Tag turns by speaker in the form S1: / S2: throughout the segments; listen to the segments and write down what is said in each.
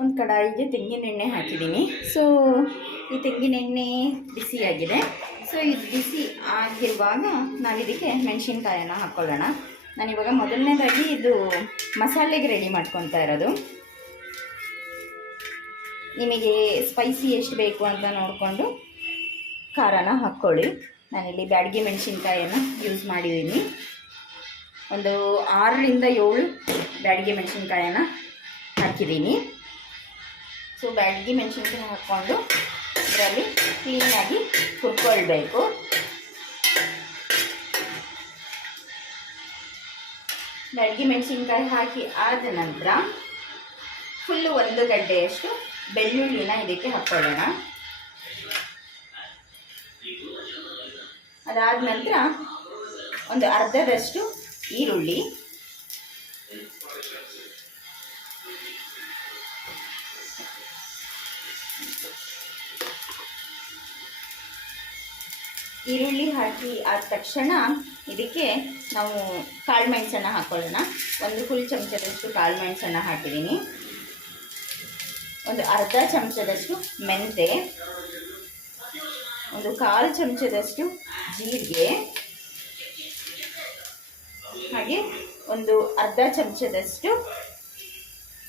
S1: ಒಂದು ಕಡಾಯಿಗೆ ತೆಂಗಿನೆಣ್ಣೆ ಹಾಕಿದ್ದೀನಿ. ಸೊ ಈ ತೆಂಗಿನೆಣ್ಣೆ ಬಿಸಿಯಾಗಿದೆ. ಸೊ ಇದು ಬಿಸಿ ಆಗಿರುವಾಗ ನಾವಿದಕ್ಕೆ ಮೆಣಸಿನ್ಕಾಯನ್ನು ಹಾಕ್ಕೊಳ್ಳೋಣ ನಾನಿವಾಗ ಮೊದಲನೇದಾಗಿ ಇದು ಮಸಾಲೆಗೆ ರೆಡಿ ಮಾಡ್ಕೊತಾ ಇರೋದು. ನಿಮಗೆ ಸ್ಪೈಸಿ ಎಷ್ಟು ಬೇಕು ಅಂತ ನೋಡಿಕೊಂಡು ಖಾರನ ಹಾಕ್ಕೊಳ್ಳಿ. ನಾನಿಲ್ಲಿ ಬ್ಯಾಡಿಗೆ ಮೆಣಸಿನ್ಕಾಯನ್ನು ಯೂಸ್ ಮಾಡಿದ್ದೀನಿ. ಒಂದು ಆರರಿಂದ ಏಳು ಬ್ಯಾಡಿಗೆ ಮೆಣಸಿನ್ಕಾಯನ್ನು ಹಾಕಿದ್ದೀನಿ. ಸೊ ಬ್ಯಾಡಗಿ ಮೆಣಸಿನ್ಕಾಯಿ ಹಾಕ್ಕೊಂಡು ಇದರಲ್ಲಿ ಕ್ಲೀನಾಗಿ ಹುರ್ಕೊಳ್ಬೇಕು. ಬ್ಯಾಡಗಿ ಮೆಣಸಿನ್ಕಾಯಿ ಹಾಕಿ ಆದ ನಂತರ ಫುಲ್ಲು ಒಂದು ಗಡ್ಡೆಯಷ್ಟು ಬೆಳ್ಳುಳ್ಳಿನ ಇದಕ್ಕೆ ಹಾಕ್ಕೊಳ್ಳೋಣ. ಅದಾದ ನಂತರ ಒಂದು ಅರ್ಧದಷ್ಟು ಈರುಳ್ಳಿ. ಈರುಳ್ಳಿ ಹಾಕಿ ಆದ ತಕ್ಷಣ ಇದಕ್ಕೆ ನಾವು ಕಾಳು ಮೆಣಸನ್ನು ಹಾಕ್ಕೊಳ್ಳೋಣ ಒಂದು ಫುಲ್ ಚಮಚದಷ್ಟು ಕಾಳು ಮೆಣಸನ್ನು ಹಾಕಿದ್ದೀನಿ. ಒಂದು ಅರ್ಧ ಚಮಚದಷ್ಟು ಮೆಂತೆ ಒಂದು ಕಾಲು ಚಮಚದಷ್ಟು ಜೀರಿಗೆ, ಹಾಗೆ ಒಂದು ಅರ್ಧ ಚಮಚದಷ್ಟು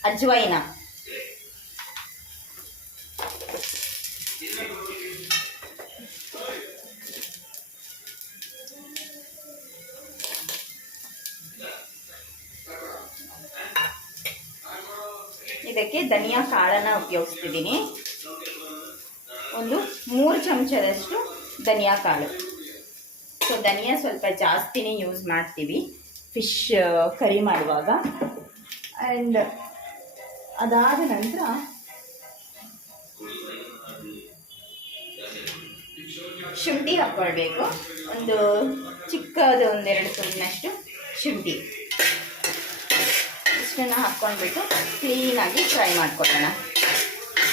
S1: ಅಜ್ವೈನ ಇದಕ್ಕೆ ಧನಿಯಾ ಕಾಳನ್ನು ಉಪಯೋಗಿಸ್ತಿದ್ದೀನಿ. ಒಂದು ಮೂರು ಚಮಚದಷ್ಟು ಧನಿಯಾ ಕಾಳು. ಸೊ ಧನಿಯಾ ಸ್ವಲ್ಪ ಜಾಸ್ತಿನೇ ಯೂಸ್ ಮಾಡ್ತೀವಿ. ಫಿಶ್ ಕರಿ ಮಾಡುವಾಗ. ಆ್ಯಂಡ್ ಅದಾದ ನಂತರ ಶುಂಠಿ ಹಾಕ್ಕೊಳ್ಬೇಕು ಒಂದು ಚಿಕ್ಕದು ಒಂದೆರಡು ಸ್ಪೂನಷ್ಟು ಶುಂಠಿ. ಇಷ್ಟನ್ನು ಹಾಕ್ಕೊಂಡ್ಬಿಟ್ಟು ಕ್ಲೀನಾಗಿ ಫ್ರೈ ಮಾಡ್ಕೊಳ್ಳೋಣ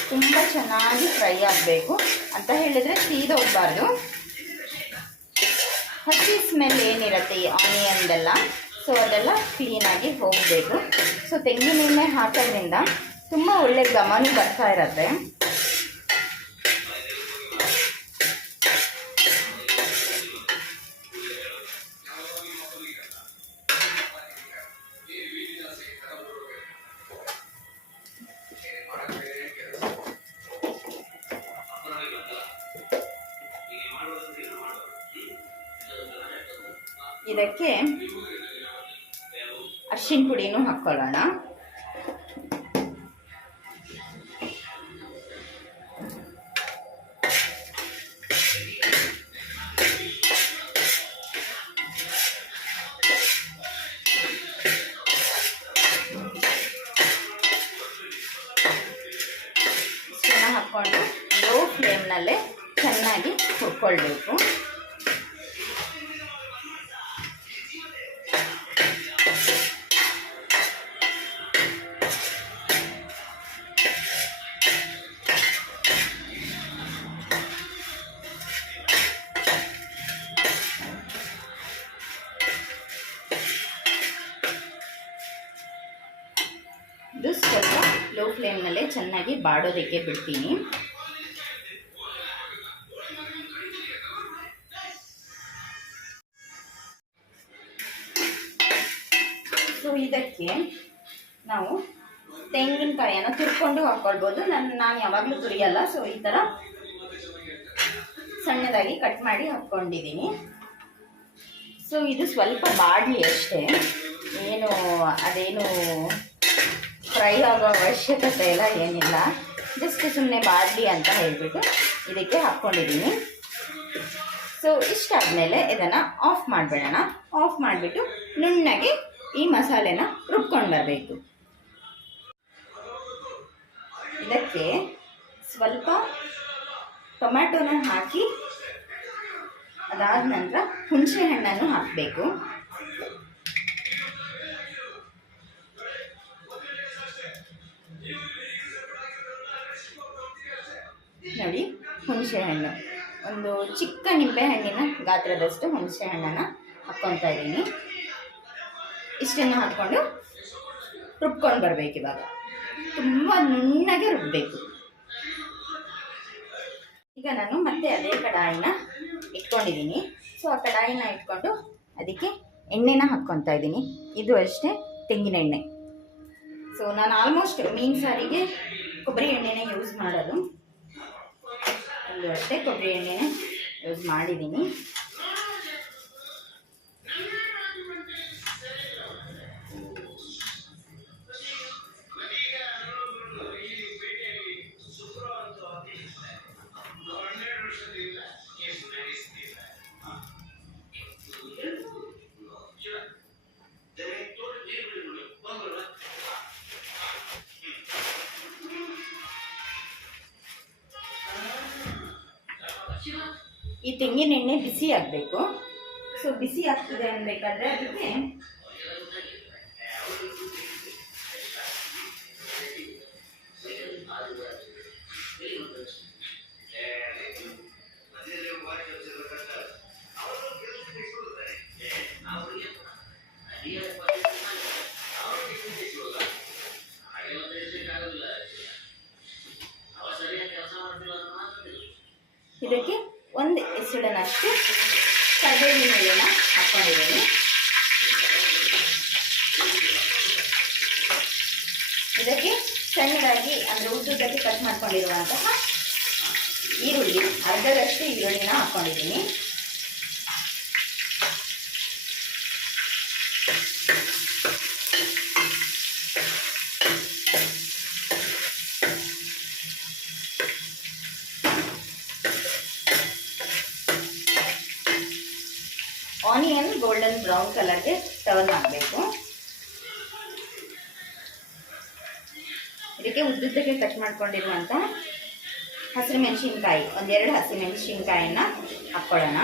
S1: ತುಂಬ ಚೆನ್ನಾಗಿ ಫ್ರೈ ಆಗಬೇಕು ಅಂತ ಹೇಳಿದರೆ ತೀದೋಗ್ಬಾರ್ದು ಹಸಿ ಸ್ಮೆಲ್ ಏನಿರುತ್ತೆ ಈ ಆನಿಯನ್ದೆಲ್ಲ, ಸೊ ಅದೆಲ್ಲ ಕ್ಲೀನಾಗಿ ಹೋಗಬೇಕು. ಸೊ ತೆಂಗಿನೆಣ್ಣೆ ಹಾಕೋದ್ರಿಂದ ತುಂಬ ಒಳ್ಳೆ ಗಮನ ಬರ್ತಾ ಇರತ್ತೆ. ಪುಡಿನೂ ಹಾಕ್ಕೊಳ್ಳೋಣ ಚೆನ್ನಾಗಿ ಬಾಡೋದಕ್ಕೆ ಬಿಡ್ತೀನಿ. ಸೊ ಇದಕ್ಕೆ ನಾವು ತೆಂಗಿನಕಾಯಿಯನ್ನು ತುರ್ಕೊಂಡು ಹಾಕ್ಕೊಳ್ಬೋದು ನಾನು ನಾನು ಯಾವಾಗಲೂ ತುರಿಯಲ್ಲ ಸೊ ಈ ಥರ ಸಣ್ಣದಾಗಿ ಕಟ್ ಮಾಡಿ ಹಾಕ್ಕೊಂಡಿದ್ದೀನಿ ಸೊ ಇದು ಸ್ವಲ್ಪ ಬಾಡಲಿ ಅಷ್ಟೇ. ಏನು ಅದೇನು ಫ್ರೈ ಆಗೋ ಅವಶ್ಯಕತೆ ಇಲ್ಲ, ಏನಿಲ್ಲ. ಜಸ್ಟ್ ಸುಮ್ಮನೆ ಬಾಡಲಿ ಅಂತ ಹೇಳಿಬಿಟ್ಟು ಇದಕ್ಕೆ ಹಾಕ್ಕೊಂಡಿದ್ದೀನಿ. ಸೊ ಇಷ್ಟಾದಮೇಲೆ ಇದನ್ನು ಆಫ್ ಮಾಡಿಬಿಡೋಣ. ಆಫ್ ಮಾಡಿಬಿಟ್ಟು ನುಣ್ಣಗೆ ಈ ಮಸಾಲೆನ ರುಬ್ಕೊಂಡು ಬರಬೇಕು. ಇದಕ್ಕೆ ಸ್ವಲ್ಪ ಟೊಮ್ಯಾಟೊನ ಹಾಕಿ ಅದಾದ ನಂತರ ಹುಣಸೆ ಹಣ್ಣನ್ನು ಹಾಕಬೇಕು. ಹುಣಸೆ ಹಣ್ಣು ಒಂದು ಚಿಕ್ಕ ನಿಂಬೆಹಣ್ಣಿನ ಗಾತ್ರದಷ್ಟು ಹುಣಸೆ ಹಣ್ಣನ್ನು ಹಾಕ್ಕೊತಾ ಇದ್ದೀನಿ. ಇಷ್ಟನ್ನು ಹಾಕ್ಕೊಂಡು ರುಬ್ಕೊಂಡು ಬರಬೇಕು ಇವಾಗ. ತುಂಬ ನುಣ್ಣಗೆ ರುಬ್ಬಬೇಕು ಈಗ ನಾನು ಮತ್ತೆ ಅದೇ ಕಡಾಯಿನ ಇಟ್ಕೊಂಡಿದ್ದೀನಿ. ಸೊ, ಆ ಕಡಾಯಿನ ಇಟ್ಕೊಂಡು ಅದಕ್ಕೆ ಎಣ್ಣೆನ ಹಾಕ್ಕೊತಾ ಇದ್ದೀನಿ. ಇದು ಅಷ್ಟೇ ತೆಂಗಿನ ಎಣ್ಣೆ. ಸೊ, ನಾನು ಆಲ್ಮೋಸ್ಟ್ ಮೀನು ಸಾರಿಗೆ ಕೊಬ್ಬರಿ ಎಣ್ಣೆನೇ ಯೂಸ್ ಮಾಡೋದು ಇದು ಅಷ್ಟೇ ಕೊಬ್ಬರಿ ಎಣ್ಣೆನ ಯೂಸ್ ಮಾಡಿದ್ದೀನಿ ಈ ತೆಂಗಿನ ಎಣ್ಣೆ ಬಿಸಿ ಆಗಬೇಕು. ಸೊ ಬಿಸಿ ಆಗ್ತದೆ ಅನ್ಬೇಕಾದ್ರೆ ಅದಕ್ಕೆ ಸಣ್ಣದಾಗಿ ಅಂದರೆ ಉದ್ದುದ್ದಕ್ಕೆ ಕಟ್ ಮಾಡ್ಕೊಂಡಿರುವಂತಹ ಈರುಳ್ಳಿ. ಅರ್ಧದಷ್ಟು ಈರುಳ್ಳಿನ ಹಾಕ್ಕೊಂಡಿದ್ದೀನಿ ಆನಿಯನ್ ಗೋಲ್ಡನ್ ಬ್ರೌನ್ ಕಲರ್ಗೆ ಟರ್ನ್ ಆಗಬೇಕು ಇದಕ್ಕೆ ಉದ್ದುದ್ದಕ್ಕೆ ಕಟ್ ಮಾಡ್ಕೊಂಡಿರುವಂಥ ಹಸಿರು ಮೆಣಸಿನ್ಕಾಯಿ ಒಂದೆರಡು ಹಸಿರು ಮೆಣಸಿನ್ಕಾಯಿನ ಹಾಕ್ಕೊಳ್ಳೋಣ.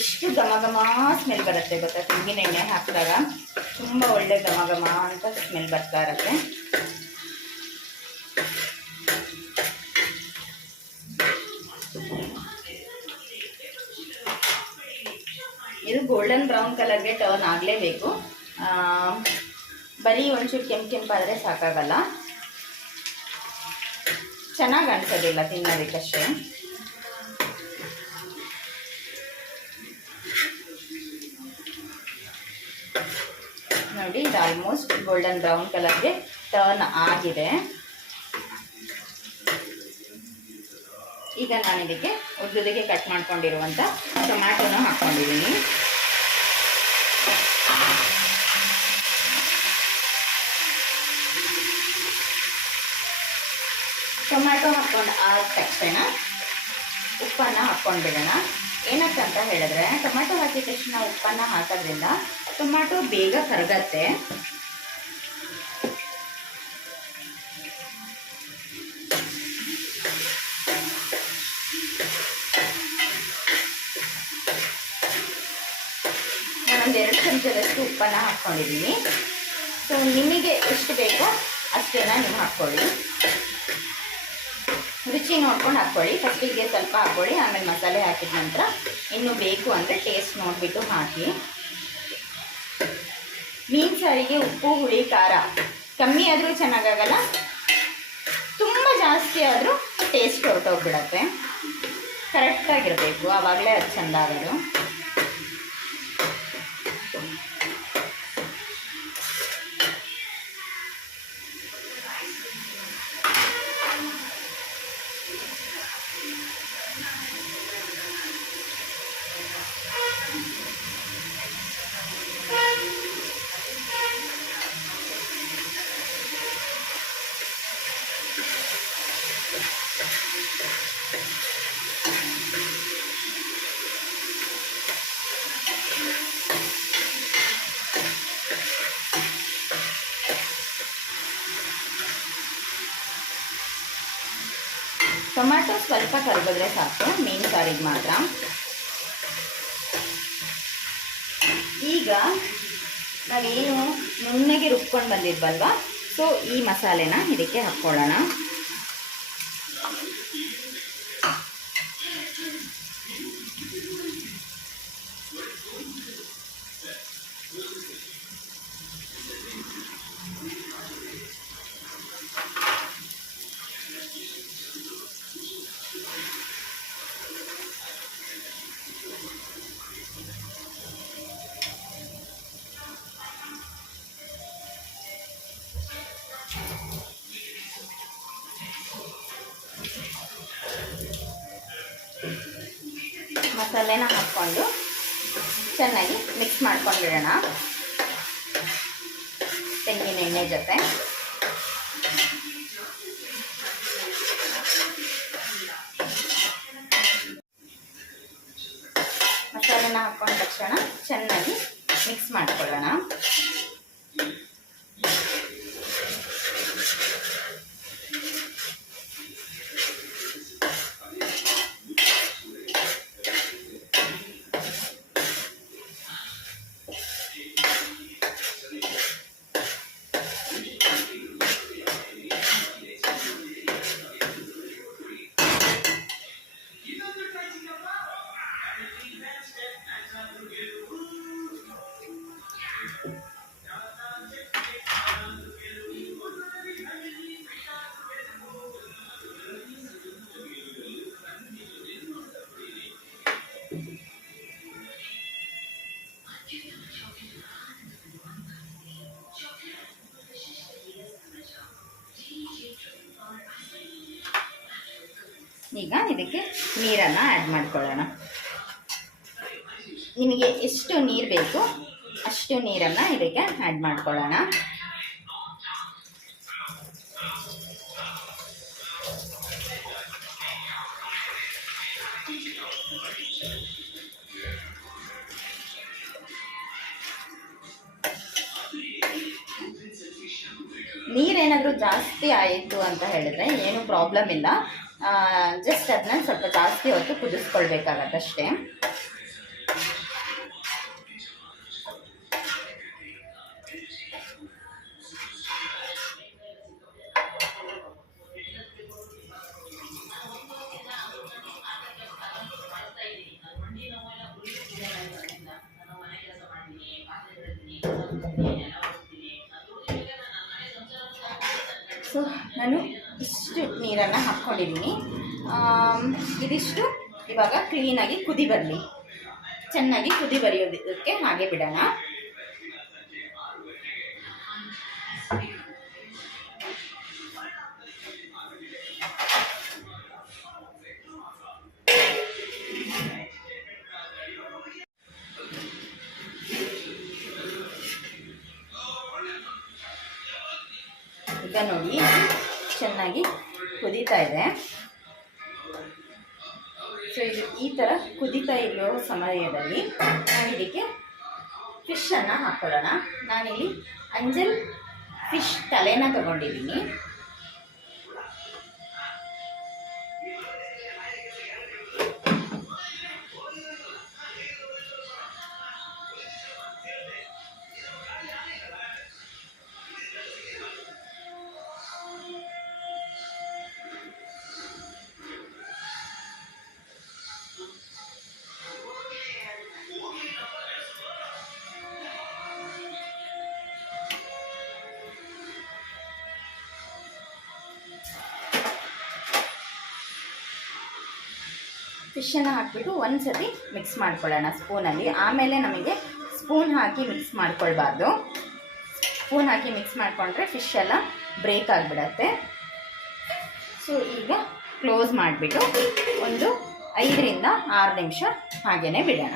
S1: ಇಷ್ಟು ಘಮ ಘಮ ಸ್ಮೆಲ್ ಬರುತ್ತೆ ಗೊತ್ತಾ? ತೆಂಗಿನ ಎಣ್ಣೆ ಹಾಕಿದಾಗ ತುಂಬ ಒಳ್ಳೆ ಘಮ ಘಮ ಅಂತ ಸ್ಮೆಲ್ ಬರ್ತಾ ಇರುತ್ತೆ. ಇದು ಗೋಲ್ಡನ್ ಬ್ರೌನ್ ಕಲರ್ಗೆ ಟರ್ನ್ ಆಗಲೇಬೇಕು. ಬರೀ ಒಂಚೂರು ಕೆಂಪು ಕೆಂಪಾದರೆ ಸಾಕಾಗಲ್ಲ. ಚೆನ್ನಾಗಿ ಅನಿಸೋದಿಲ್ಲ ತಿನ್ನೋದಕ್ಕಷ್ಟೇ ನೋಡಿ, ಇದು ಆಲ್ಮೋಸ್ಟ್ ಗೋಲ್ಡನ್ ಬ್ರೌನ್ ಕಲರ್ಗೆ ಟರ್ನ್ ಆಗಿದೆ. ಈಗ ನಾನು ಇದಕ್ಕೆ ಉದ್ದುದಕ್ಕೆ ಕಟ್ ಮಾಡ್ಕೊಂಡಿರುವಂಥ ಟೊಮ್ಯಾಟೊನ ಹಾಕ್ಕೊಂಡಿದ್ದೀನಿ ಟೊಮ್ಯಾಟೊ ಹಾಕ್ಕೊಂಡು ಆದ ತಕ್ಷಣ ಉಪ್ಪನ್ನು ಹಾಕ್ಕೊಂಡ್ಬಿಡೋಣ. ಅಂತ ಹೇಳಿದ್ರೆ, ಟೊಮ್ಯಾಟೊ ಹಾಕಿದ ತಕ್ಷಣ ಉಪ್ಪನ್ನ ಹಾಕೋದ್ರಿಂದ ಟೊಮ್ಯಾಟೊ ಬೇಗ ಕರಗತ್ತೆ. ಒಂದು ಎರಡು ಚಮಚದಷ್ಟು ಉಪ್ಪನ್ನ ಹಾಕ್ಕೊಂಡಿದ್ದೀನಿ. ಸೊ ನಿಮಗೆ ಎಷ್ಟು ಬೇಕೋ ಅಷ್ಟೇನ ನೀವು ಹಾಕ್ಕೊಳ್ಳಿ. ರುಚಿ ನೋಡ್ಕೊಂಡು ಹಾಕ್ಕೊಳ್ಳಿ. ಫಸ್ಟಿಗೆ ಸ್ವಲ್ಪ ಹಾಕ್ಕೊಳ್ಳಿ, ಆಮೇಲೆ ಮಸಾಲೆ ಹಾಕಿದ ನಂತರ ಇನ್ನೂ ಬೇಕು ಅಂದರೆ ಟೇಸ್ಟ್ ನೋಡಿಬಿಟ್ಟು ಹಾಕಿ. ಮೀನು ಸಾರಿಗೆ ಉಪ್ಪು, ಹುಳಿ, ಖಾರ. ಕಮ್ಮಿ ಆದರೂ ಚೆನ್ನಾಗಾಗಲ್ಲ. ತುಂಬ ಜಾಸ್ತಿ ಆದರೂ ಟೇಸ್ಟ್ ಹೊರಟೋಗ್ಬಿಡತ್ತೆ. ಕರೆಕ್ಟಾಗಿರಬೇಕು ಆವಾಗಲೇ ಅದು ಚೆಂದ ಆಗೋದು ಟೊಮ್ಯಾಟೊ ಸ್ವಲ್ಪ ಕರಗಿದ್ರೆ ಸಾಕು ಮೀನು ಸಾರಿಗೆ ಮಾತ್ರ. ಈಗ ನಾವೇನು ನುಣ್ಣಗೆ ರುಬ್ಕೊಂಡು ಬಂದಿದ್ವಲ್ವ? ಸೊ ಈ ಮಸಾಲೆನ ಇದಕ್ಕೆ ಹಾಕ್ಕೊಳ್ಳೋಣ. ಮಸಾಲೆನ ಹಾಕ್ಕೊಂಡು ಚೆನ್ನಾಗಿ ಮಿಕ್ಸ್ ಮಾಡ್ಕೊಂಡಿರೋಣ. ತೆಂಗಿನ ಎಣ್ಣೆ ಜೊತೆ. ಮಸಾಲೆನ ಹಾಕೊಂಡ ತಕ್ಷಣ ಚೆನ್ನಾಗಿ ಮಿಕ್ಸ್ ಮಾಡ್ಕೊಳ್ಳೋಣ. ಈಗ ಇದಕ್ಕೆ ನೀರನ್ನು ಆ್ಯಡ್ ಮಾಡ್ಕೊಳ್ಳೋಣ. ನಿಮಗೆ ಎಷ್ಟು ನೀರು ಬೇಕು ಅಷ್ಟು ನೀರನ್ನು ಇದಕ್ಕೆ ಆ್ಯಡ್ ಮಾಡ್ಕೊಳ್ಳೋಣ. ನೀರೇನಾದರೂ ಜಾಸ್ತಿ ಆಯಿತು ಅಂತ ಹೇಳಿದ್ರೆ ಏನು ಪ್ರಾಬ್ಲಮ್ ಇಲ್ಲ. ಜಸ್ಟ್ ಅದನ್ನ ಸ್ವಲ್ಪ ಜಾಸ್ತಿ ಹೊತ್ತು ಕುದಿಸ್ಕೊಳ್ಬೇಕಾಗತ್ತಷ್ಟೇ. ನೀರನ್ನು ಹಾಕ್ಕೊಂಡಿದ್ದೀನಿ ಇದಿಷ್ಟು ಇವಾಗ ಕ್ಲೀನಾಗಿ ಕುದಿ ಬರಲಿ. ಚೆನ್ನಾಗಿ ಕುದಿ ಬರೆಯೋದಕ್ಕೆ ಹಾಗೆ ಬಿಡೋಣ. ನೋಡಿ ಚೆನ್ನಾಗಿ ಕುದೀತಾ ಇದೆ. ಸೊ ಇದು ಈ ಥರ ಕುದೀತಾ ಇರೋ ಸಮಯದಲ್ಲಿ ನಾನು ಇದಕ್ಕೆ ಫಿಶನ್ನು ಹಾಕ್ಕೊಳ್ಳೋಣ ನಾನಿಲ್ಲಿ ಅಂಜಲ್ ಫಿಶ್ ತಲೆನ ತಗೊಂಡಿದ್ದೀನಿ. ಫಿಶನ್ನು ಹಾಕಿಬಿಟ್ಟು ಒಂದು ಸತಿ ಮಿಕ್ಸ್ ಮಾಡ್ಕೊಳ್ಳೋಣ ಸ್ಪೂನಲ್ಲಿ. ಆಮೇಲೆ ನಮಗೆ ಸ್ಪೂನ್ ಹಾಕಿ ಮಿಕ್ಸ್ ಮಾಡ್ಕೊಳ್ಬಾರ್ದು. ಸ್ಪೂನ್ ಹಾಕಿ ಮಿಕ್ಸ್ ಮಾಡಿಕೊಂಡ್ರೆ ಫಿಶ್ ಎಲ್ಲ ಬ್ರೇಕ್ ಆಗಿಬಿಡತ್ತೆ. ಸೊ ಈಗ ಕ್ಲೋಸ್ ಮಾಡಿಬಿಟ್ಟು ಒಂದು ಐದರಿಂದ ಆರು ನಿಮಿಷ ಹಾಗೆಯೇ ಬಿಡೋಣ.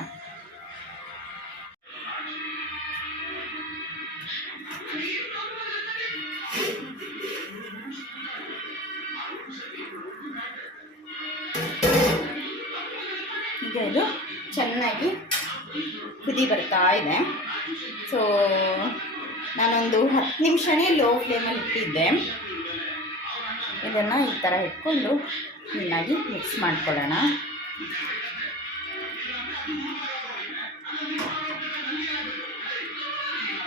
S1: ಈಗ ಇದು ಚೆನ್ನಾಗಿ ಕುದಿ ಬರ್ತಾ ಇದೆ. ಸೊ ನಾನೊಂದು ಹತ್ತು ನಿಮಿಷನೇ ಲೋ ಫ್ಲೇಮಲ್ಲಿ ಇಟ್ಟಿದ್ದೆ. ಇದನ್ನು ಈ ಥರ ಇಟ್ಕೊಂಡು ಚೆನ್ನಾಗಿ ಮಿಕ್ಸ್ ಮಾಡ್ಕೊಳ್ಳೋಣ.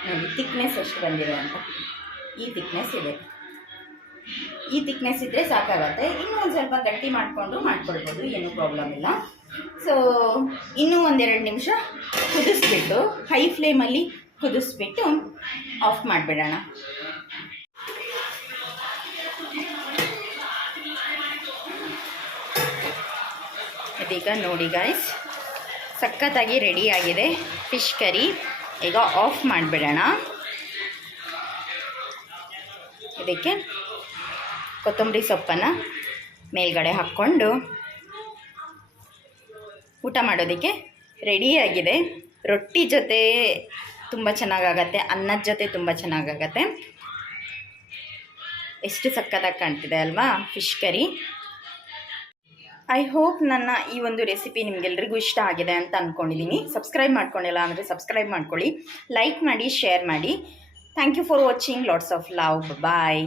S1: ನೋಡಿ ತಿಕ್ನೆಸ್ ಎಷ್ಟು ಬಂದಿದೆ ಅಂತ. ಈ ತಿಕ್ನೆಸ್ ಇದೆ. ಈ ತಿಕ್ನೆಸ್ ಇದ್ದರೆ ಸಾಕಾಗತ್ತೆ. ಇನ್ನೂ ಒಂದು ಸ್ವಲ್ಪ ಗಟ್ಟಿ ಮಾಡಿಕೊಂಡು ಮಾಡ್ಕೊಳ್ಬೋದು, ಏನೂ ಪ್ರಾಬ್ಲಮ್ ಇಲ್ಲ. ಸೊ ಇನ್ನೂ ಒಂದೆರಡು ನಿಮಿಷ ಕುದಿಸ್ಬಿಟ್ಟು ಹೈ ಫ್ಲೇಮಲ್ಲಿ ಕುದಿಸ್ಬಿಟ್ಟು ಆಫ್ ಮಾಡಿಬಿಡೋಣ. ಇದೀಗ ನೋಡಿ ಗಾಯ್ಸ್ ಸಖತ್ತಾಗಿ ರೆಡಿಯಾಗಿದೆ ಫಿಶ್ ಕರಿ ಈಗ ಆಫ್ ಮಾಡಿಬಿಡೋಣ. ಇದಕ್ಕೆ ಕೊತ್ತಂಬರಿ ಸೊಪ್ಪನ್ನು ಮೇಲ್ಗಡೆ ಹಾಕ್ಕೊಂಡು ಊಟ ಮಾಡೋದಕ್ಕೆ ರೆಡಿಯಾಗಿದೆ ರೊಟ್ಟಿ ಜೊತೆ ತುಂಬ ಚೆನ್ನಾಗಾಗತ್ತೆ, ಅನ್ನದ ಜೊತೆ ತುಂಬ ಚೆನ್ನಾಗಾಗತ್ತೆ. ಎಷ್ಟು ಸಕ್ಕತ್ತಾಗಿ ಕಾಣ್ತಿದೆ ಅಲ್ವಾ ಫಿಶ್ ಕರಿ. ಐ ಹೋಪ್ ನನ್ನ ಈ ಒಂದು ರೆಸಿಪಿ ನಿಮಗೆಲ್ರಿಗೂ ಇಷ್ಟ ಆಗಿದೆ ಅಂತ ಅಂದ್ಕೊಂಡಿದ್ದೀನಿ ಸಬ್ಸ್ಕ್ರೈಬ್ ಮಾಡ್ಕೊಂಡಿಲ್ಲ ಅಂದರೆ ಸಬ್ಸ್ಕ್ರೈಬ್ ಮಾಡ್ಕೊಳ್ಳಿ. ಲೈಕ್ ಮಾಡಿ ಶೇರ್ ಮಾಡಿ. Thank you for watching lots of love bye